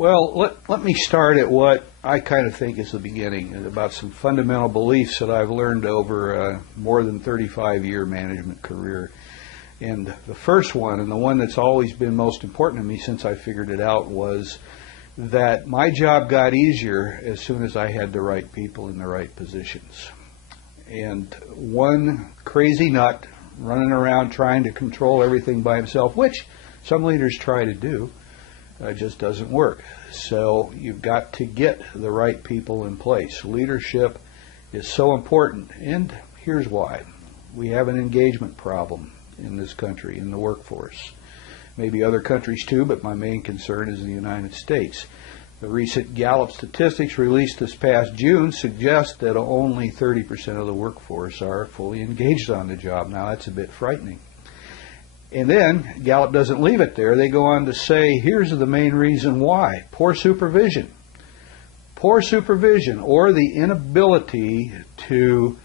Well, let me start at what I kind of think is the beginning, about some fundamental beliefs that I've learned over a more than 35-year management career. And the first one, and the one that's always been most important to me since I figured it out, was that my job got easier as soon as I had the right people in the right positions. And one crazy nut running around trying to control everything by himself, which some leaders try to do, just doesn't work. So you've got to get the right people in place. Leadership is so important, and here's why. We have an engagement problem in this country, in the workforce. Maybe other countries too, but my main concern is the United States. The recent Gallup statistics released this past June suggest that only 30% of the workforce are fully engaged on the job. Now that's a bit frightening. And then Gallup doesn't leave it there. They go on to say, here's the main reason why. Poor supervision. Poor supervision, or the inability to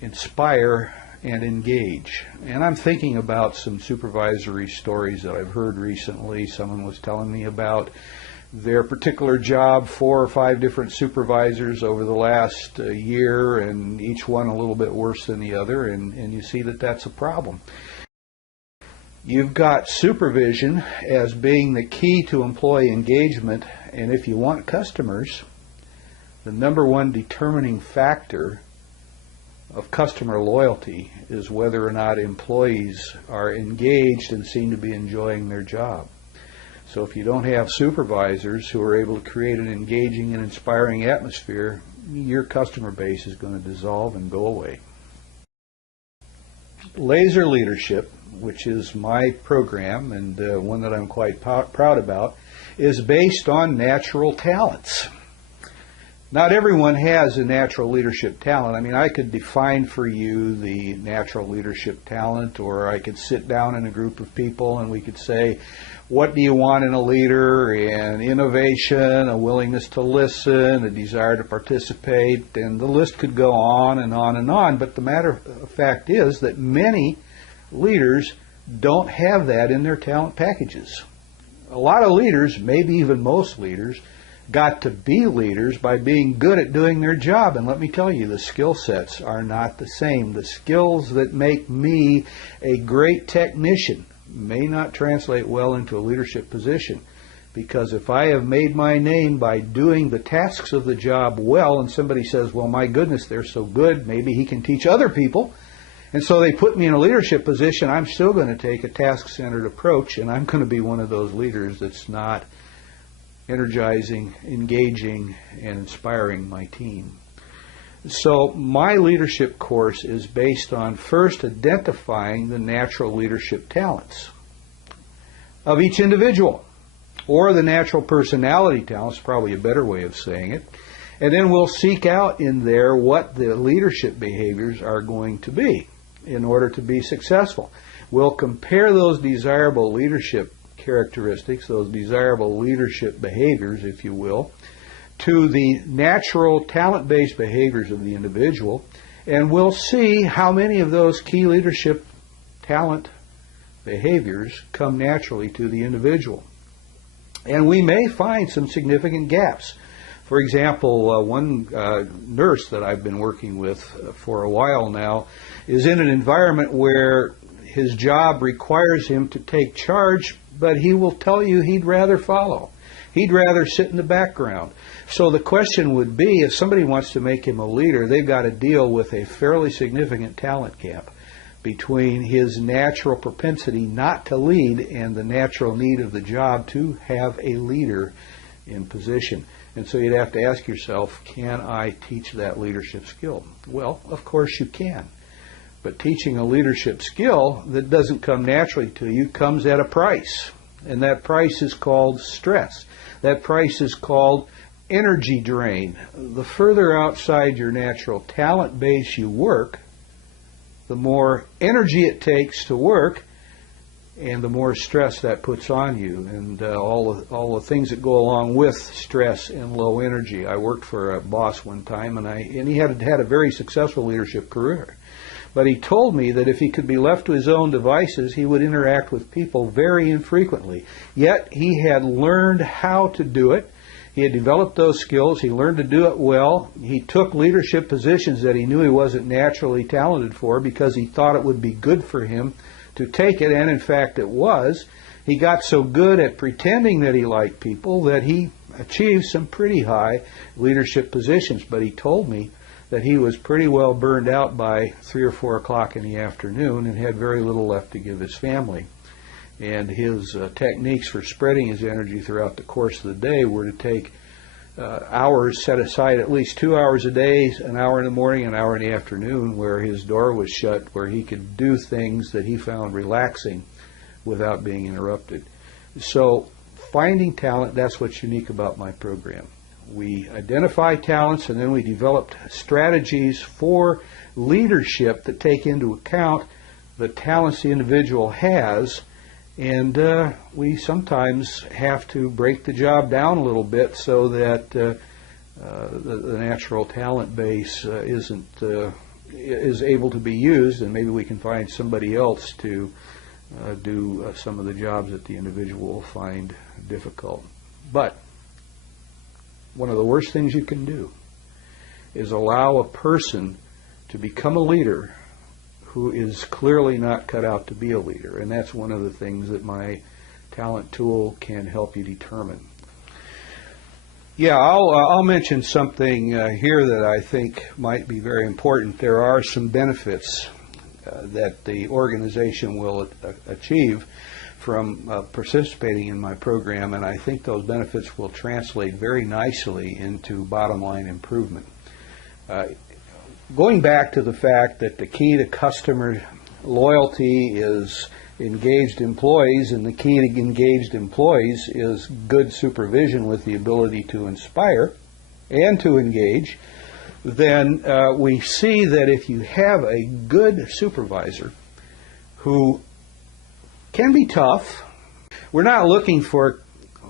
inspire and engage. And I'm thinking about some supervisory stories that I've heard recently. Someone was telling me about their particular job, 4 or 5 different supervisors over the last year, and each one a little bit worse than the other, and you see that that's a problem. You've got supervision as being the key to employee engagement, and if you want customers, the number one determining factor of customer loyalty is whether or not employees are engaged and seem to be enjoying their job. So if you don't have supervisors who are able to create an engaging and inspiring atmosphere, your customer base is going to dissolve and go away. Laser Leadership, which is my program and one that I'm quite proud about, is based on natural talents. Not everyone has a natural leadership talent. I mean, I could define for you the natural leadership talent, or I could sit down in a group of people and we could say, what do you want in a leader? And innovation, a willingness to listen, a desire to participate, and the list could go on and on and on. But the matter of fact is that many leaders don't have that in their talent packages. A lot of leaders, maybe even most leaders, got to be leaders by being good at doing their job. And let me tell you, the skill sets are not the same. The skills that make me a great technician may not translate well into a leadership position, because if I have made my name by doing the tasks of the job well, and somebody says, well, my goodness, they're so good, maybe he can teach other people, and so they put me in a leadership position, I'm still going to take a task-centered approach, and I'm going to be one of those leaders that's not energizing, engaging, and inspiring my team. So my leadership course is based on first identifying the natural leadership talents of each individual, or the natural personality talents, probably a better way of saying it, and then we'll seek out in there what the leadership behaviors are going to be in order to be successful. We'll compare those desirable leadership characteristics, those desirable leadership behaviors, if you will, to the natural talent-based behaviors of the individual, and we'll see how many of those key leadership talent behaviors come naturally to the individual. And we may find some significant gaps. For example, one nurse that I've been working with for a while now is in an environment where his job requires him to take charge, but he will tell you he'd rather follow. He'd rather sit in the background. So the question would be, if somebody wants to make him a leader, they've got to deal with a fairly significant talent gap between his natural propensity not to lead and the natural need of the job to have a leader in position. And so you'd have to ask yourself, can I teach that leadership skill? Well, of course you can. But teaching a leadership skill that doesn't come naturally to you comes at a price. And that price is called stress. That price is called energy drain. The further outside your natural talent base you work, the more energy it takes to work, and the more stress that puts on you, and all the things that go along with stress and low energy. I worked for a boss one time, and he had a very successful leadership career. But he told me that if he could be left to his own devices, he would interact with people very infrequently. Yet he had learned how to do it. He had developed those skills. He learned to do it well. He took leadership positions that he knew he wasn't naturally talented for because he thought it would be good for him to take it, and in fact it was. He got so good at pretending that he liked people that he achieved some pretty high leadership positions. But he told me that he was pretty well burned out by 3 or 4 o'clock in the afternoon and had very little left to give his family. And his techniques for spreading his energy throughout the course of the day were to take hours, set aside at least 2 hours a day, an hour in the morning, an hour in the afternoon, where his door was shut, where he could do things that he found relaxing without being interrupted. So finding talent, that's what's unique about my program. We identify talents, and then we developed strategies for leadership that take into account the talents the individual has. And we sometimes have to break the job down a little bit so that the natural talent base is able to be used, and maybe we can find somebody else to do some of the jobs that the individual will find difficult. But one of the worst things you can do is allow a person to become a leader who is clearly not cut out to be a leader. And that's one of the things that my talent tool can help you determine. Yeah, I'll mention something here that I think might be very important. There are some benefits that the organization will achieve from participating in my program, and I think those benefits will translate very nicely into bottom line improvement. Going back to the fact that the key to customer loyalty is engaged employees, and the key to engaged employees is good supervision with the ability to inspire and to engage, then we see that if you have a good supervisor who can be tough, we're not looking for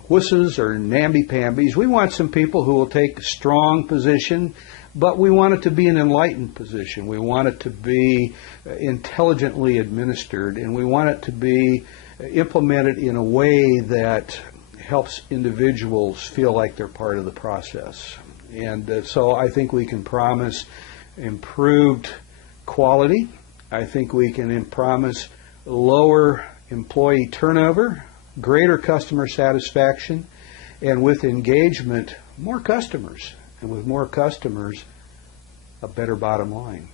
wusses or namby-pambies. We want some people who will take a strong position, but we want it to be an enlightened position. We want it to be intelligently administered, and we want it to be implemented in a way that helps individuals feel like they're part of the process. And so I think we can promise improved quality. I think we can promise lower employee turnover, greater customer satisfaction, and with engagement, more customers. And with more customers, a better bottom line.